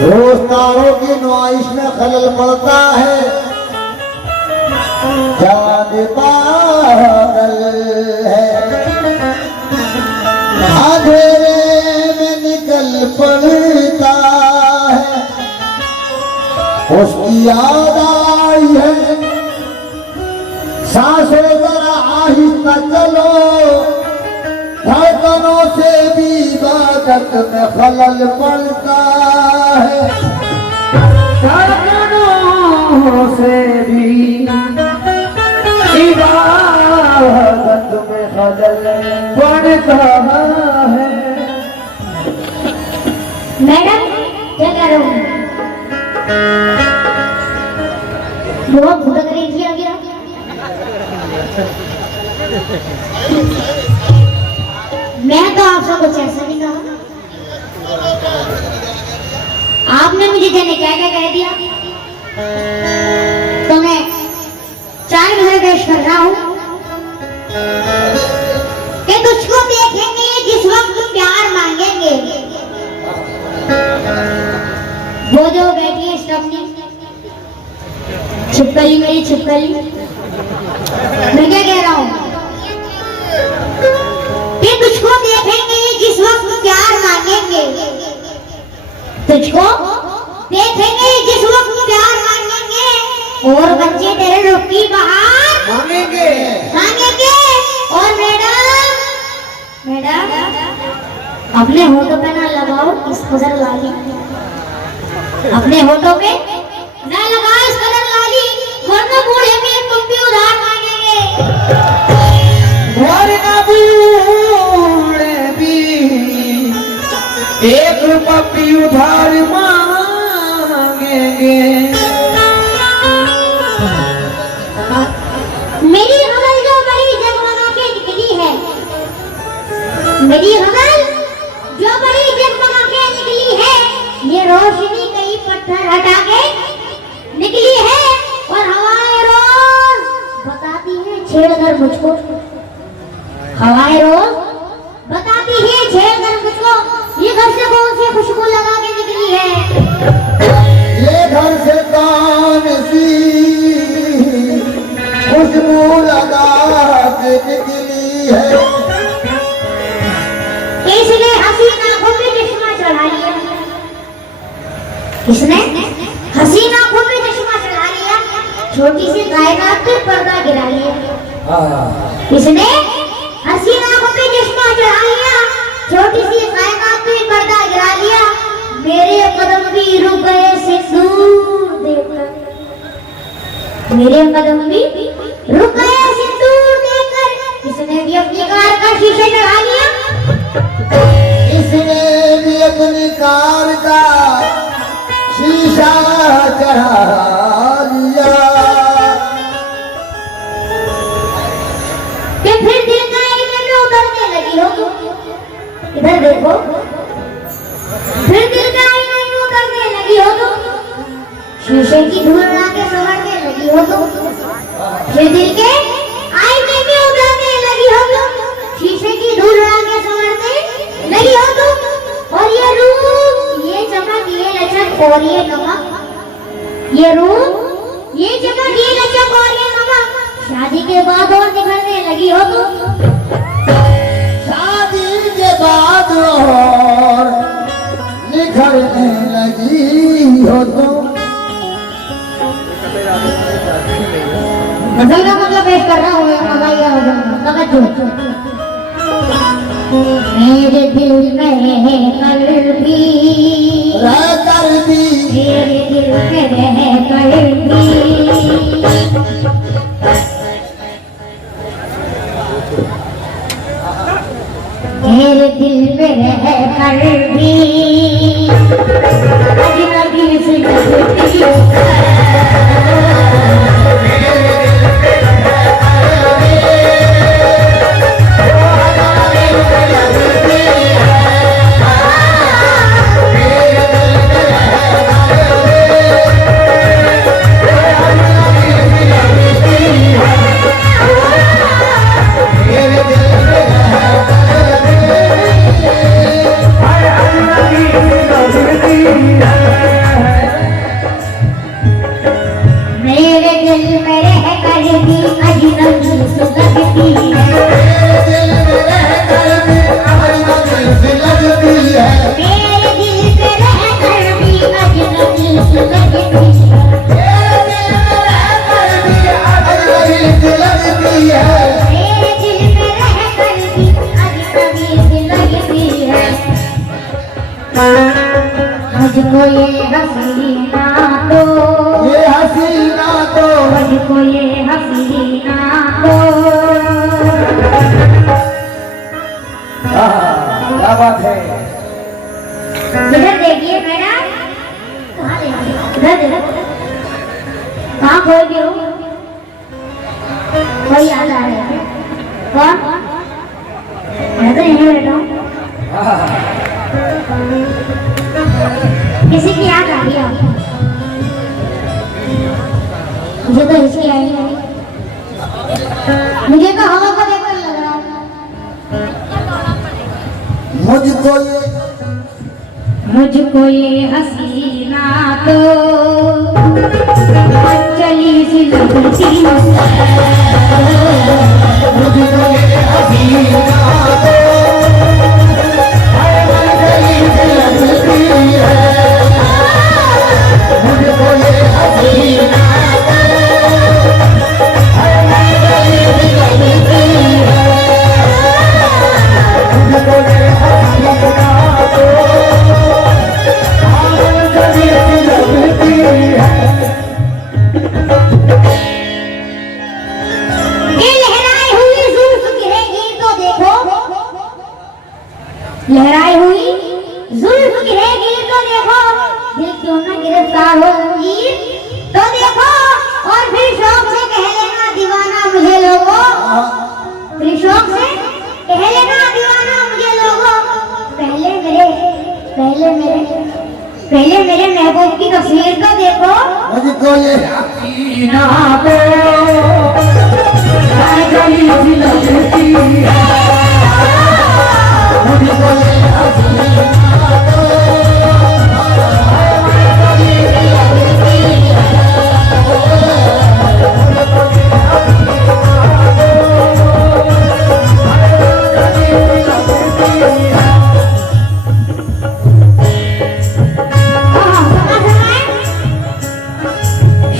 रोज तारों की नुमाइश में खलल पड़ता है, चांद पागल है, अंधेरे में निकल पड़ता है, उसकी याद आई है, सांसों जरा आहिस्ता चलो, धड़कनों से भी इबादत में खलल पड़ता है, धड़कनों से भी इबादत में खलल पड़ता है। मैडम क्या कह रहे हो? बहुत भुटक रही थी अभी आप। मैं तो आपसे कुछ ऐसा नहीं कहा, आपने मुझे जाने क्या क्या कह दिया, तो मैं 4 बजे पेश कर रहा हूँ कि तुझको देखेंगे जिस वक्त प्यार मांगेंगे। वो जो बैठी है स्टफनी छिपकली, मेरी छिपकली, मैं क्या कह रहा हूँ कि तुझको देखेंगे जिस वक्त प्यार मांगेंगे, तुझको देखेंगे जिस वक्त प्यार मांगेंगे, और बच्चे तेरे रुख की बहार मांगेंगे मांगेंगे। और मैडम अपने होठों पे ना लगाओ इस कदर लाली, अपने होठों पे ना लगाओ इस कदर लाली, वरना बूढ़े में तुम भी उधार मांगेंगे। वरना बूढ़े भी एक पप्पी उधार मांगेंगे। मेरी हवल जो बड़ी जगमगा के निकली है, मेरी हवल जो बड़ी जगमगा के निकली है, ये रोशनी कई पत्थर हटा के निकली है, और हवाएं रोज बताती है छेड़कर मुझको, हवाएं रोज बताती है छेड़कर मुझको, ये घर से कौन सी खुशबू लगा के निकली है, ये घर से कौन सी खुशबू लगा के निकली है। इसने हसीन आंखों पे चश्मा चढ़ा लिया, इसने हसीन आंखों पे चश्मा चढ़ा लिया, छोटी सी कायनात पे पर्दा गिरा लिया, इसने हसीन आंखों पे चश्मा चढ़ा लिया, छोटी सी कायनात पे पर्दा गिरा लिया। मेरे कदम भी रुक गए सिंदूर देखकर, मेरे कदम भी रुक गए सिंदूर देखकर, इसने भी अपनी कार का शीशा चढ़ा लिया, इसने भी अपनी कार का शीशा चढ़ा लिया। कि फिर दिल का इल्म उतरने लगी हो, इधर देखो, फिर दिल का इल्म उतरने लगी हो, शीशे की धूल लाके संवरने लगी हो, फिर दिल के आईने में उतरने लगी हो, शीशे की धूल लाके संवरने लगी हो, और ये रूप, ये चमक, ये लचक और ये नमक, ये रूप, ये चमक, ये लचक और ये नमक शादी के बाद और निखरने लगी हो, शादी के बाद और निखरने लगी हो। गजल का मतलब पेश कर रहा हूँ, मजा ही होगा, तवज्जो। मेरे दिल में कल्बी मेरे दिल में कल्बी, मेरे दिल में कल्बी, अजनबी से लगती मेरे दिल में रह कर भी अजनबी सी लगती है। मेरे दिल में रह कर भी अजनबी सी लगती है। मेरे दिल में रह कर भी अजनबी सी लगती है। मेरे दिल में रह कर भी अजनबी सी लगती है। मुझको ये हसीना तो मुझको ये हसीना तो क्या बात है। इधर देखिए मैडम, कहाँ ले गए? इधर इधर कहाँ खोल गए हो? कोई याद आ रहा है? कौन? मैं तो यहीं बैठा हूँ। किसी की याद आ रही है आपको? मुझे तो इसकी आई नहीं। मुझे तो हवा को देखकर लग रहा है। मुझको ये हसीना तो चली सी लगती है। मुझको ये हसीना तो चली सी लगती है। मुझको ये हसीना लहराई हुई जुल्फ गिरेगी तो देखो, दिल क्यों न गिरफ्तार हो जंजीर तो देखो, और फिर शौक से कह लेना दीवाना मुझे लोगो, फिर शौक से कह लेना दीवाना मुझे लोगो। पहले मेरे महबूब की तस्वीर तो देखो। मुझको ये हसीना तो चली सी लगती है। मुझको ये हसीना तो चली सी लगती है। मुझको ये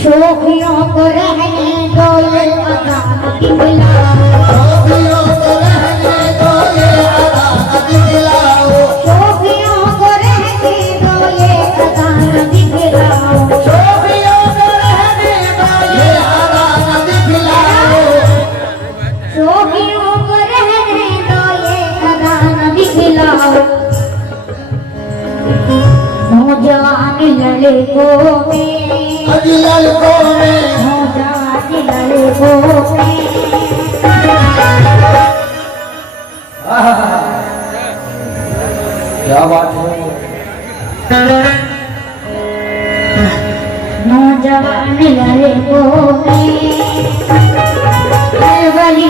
शोखियों को रहने दो ये अज़ान दिखलाओ। शोखियों को रहने दो ये अज़ान दिखलाओ। शोखियों को रहने दो ये अज़ान दिखलाओ। शोखियों को रहने दो ये अज़ान दिखलाओ। शोखियों को रहने दो ये अज़ान दिखलाओ। नौजवान लड़कों में लड़कों में नौजवान लड़कों में क्या बात है। नौजवान लड़कों में बली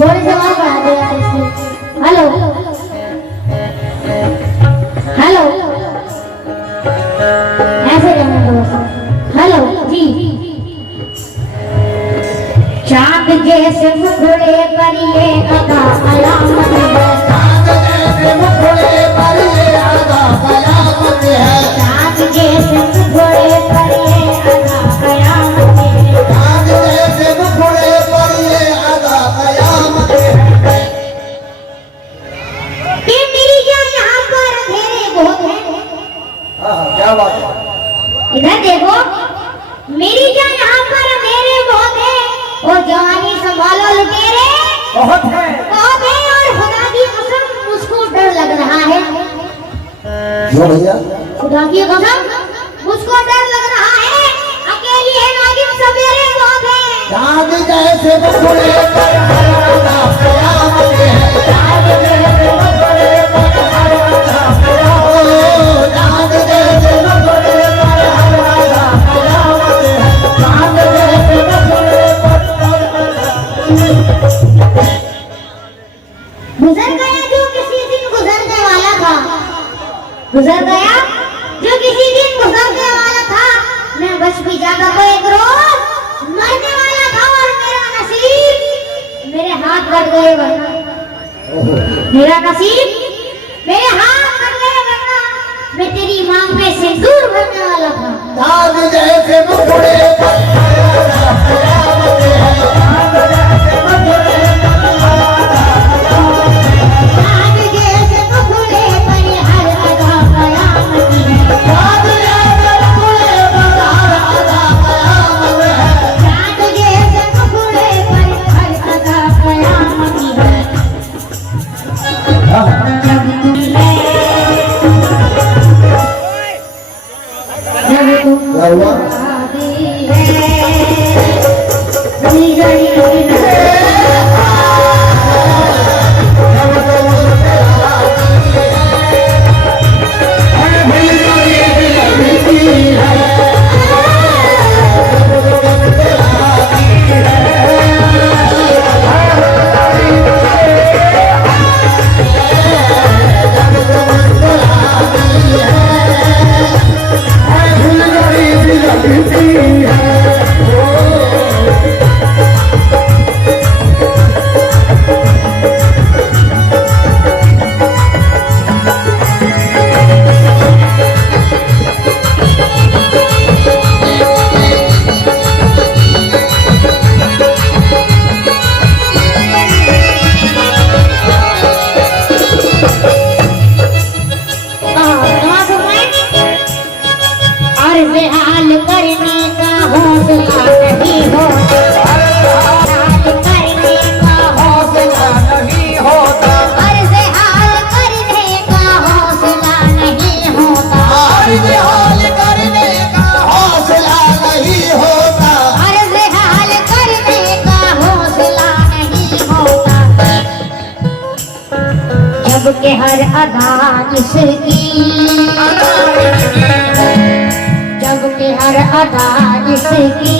थोड़े से और बढ़ा दो यार इसको। हेलो हेलो ऐसे करना दो। हेलो जी। चांद जैसे मुखड़े पर ये अदा अलामत है। चांद जैसे मुखड़े पर ये अदा आधा कयामत है। चांद जैसे मुखड़े पर ये आधा कयामत है। चांद जैसे मुखड़े पर ये आधा कयामत है। कि मेरी जान यहाँ पर अंधेरे बहुत हैं। क्या बात है। इधर देखो, मेरी जान यहाँ पर अंधेरे बहुत है, और जवानी संभालो लुटेरे बहुत है। बहुत है, और खुदा की कसम मुझको डर लग रहा है। क्यों भैया? खुदा की कसम मुझको डर लग रहा है। अकेली है नागिन सवेरे बहुत है। चांद जैसे मुखड़े पर आधा कयामत है। चांद जैसे मुखड़े पर आधा कयामत है। चांद जैसे मुखड़े पर आधा कयामत है। चांद जैसे मुखड़े पर गुजर गया जो किसी दिन गुजरने वाला था। गुजर गया जो किसी दिन गुजरने वाला था। मैं बच भी जाता तो एक रोज मरने वाला था, और मेरा नसीब मेरे हाथ कट गए वरना, मेरा नसीब मेरे हाथ कट गए वरना मैं तेरी मांग में सिंदूर भरने वाला था। चांद जैसे मुखड़े पर आधा कयामत है। चांद जैसे मुखड़े पर आधा कयामत है। चांद जैसे मुखड़े पर हर आधा कयामत है। चांद जैसे मुखड़े पर आधा कयामत है। चांद जैसे मुखड़े पर हर आधा कयामत है। जब तुम क्या हुआ? आती है, गली गली हाल करने का हौसला नहीं होता। हाल करने का हौसला नहीं होता। अर्ज़ हाल करने का हौसला नहीं होता। अर्ज़ हाल करने का हौसला नहीं होता। अर्ज़ हाल करने का हौसला नहीं होता। जब के हर अदा जिसकी, जब के हर अदा जिसकी,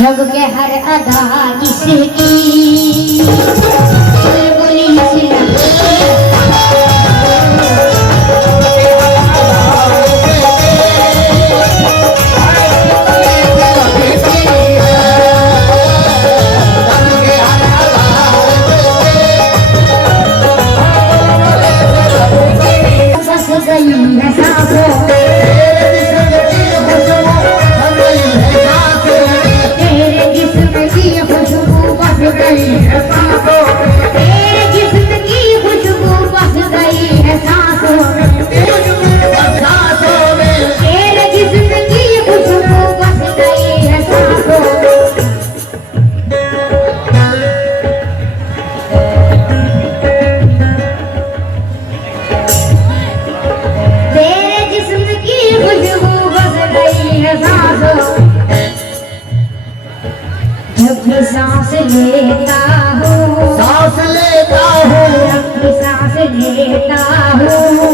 जब के हर अदा जिसकी बोली बस गई है सांसों तेरे जिस्म की खुशबू बन गई है सांसों में। तेरे जिस्म की खुशबू बस गई है सांसों में। तेरे जिस्म की खुशबू बस गई है सांसों में। सांसों में। तेरे जिस्म की खुशबू बस गई है सांसों में। तेरे जिस्म की खुशबू बस गई है सांसों में। जब भी सांस लेता हूँ, सांस लेता हूँ, जब भी सांस लेता हूँ,